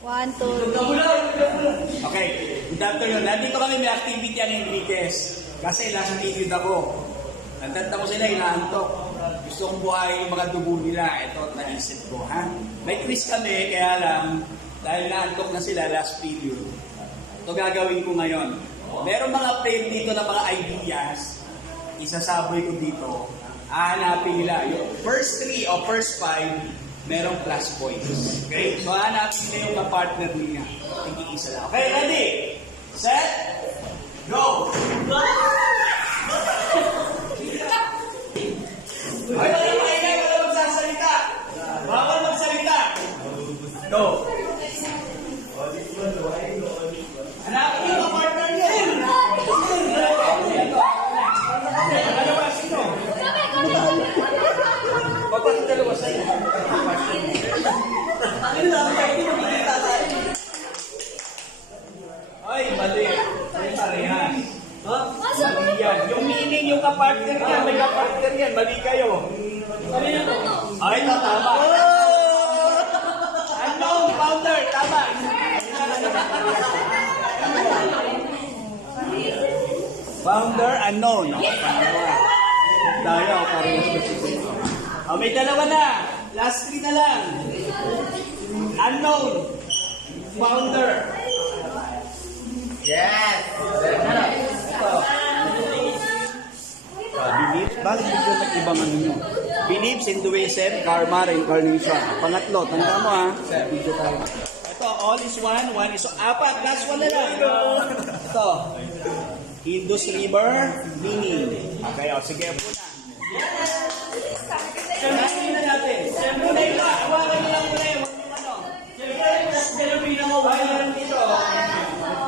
1, 2, 3. Okay, good afternoon. Nandito kami may activity ang Enriquez. Kasi last period ako. Nagtanta ko sila, inaantok. Gusto kong buhayin yung mga dugo nila. Ito, naisip ko, ha? May quiz kami, kaya lang, dahil naantok na sila last period. Ito gagawin ko ngayon. Meron mga frame dito na mga ideas. Isasaboy ko dito. Hahanapin nila. Yung first 3 o first 5, merong plus points. Okay? So, hanapin nila yung kapartner niya. Hindi isa lang. Okay, ready? Set? Go! Ay, wala maingay, wala magsasalita. Bawal magsalita. Go. Hanapin yung kapartner niya. Dalawa, sino? Bapak yung dalawa sa'yo. Ay, mali. Ay, parehas. Yung meaning, yung kapartner niya, may kapartner yan. Mali kayo. Ay, ito, tama. Unknown founder, tama. Founder, unknown. Tayo, parehas specific. Oh, may dalawa na. Last 3 na lang. Unknown. Founder. Yes! Ito. Beliefs. Bakit dito nag-ibang ano nyo? Beliefs, Hinduism, Karma, Reincarnation. Pangatlo, tanda mo ha. Video tayo. Ito, all is one, one is apat. Last one na lang. Ito. Indus River, meaning. Okay, o sige po na.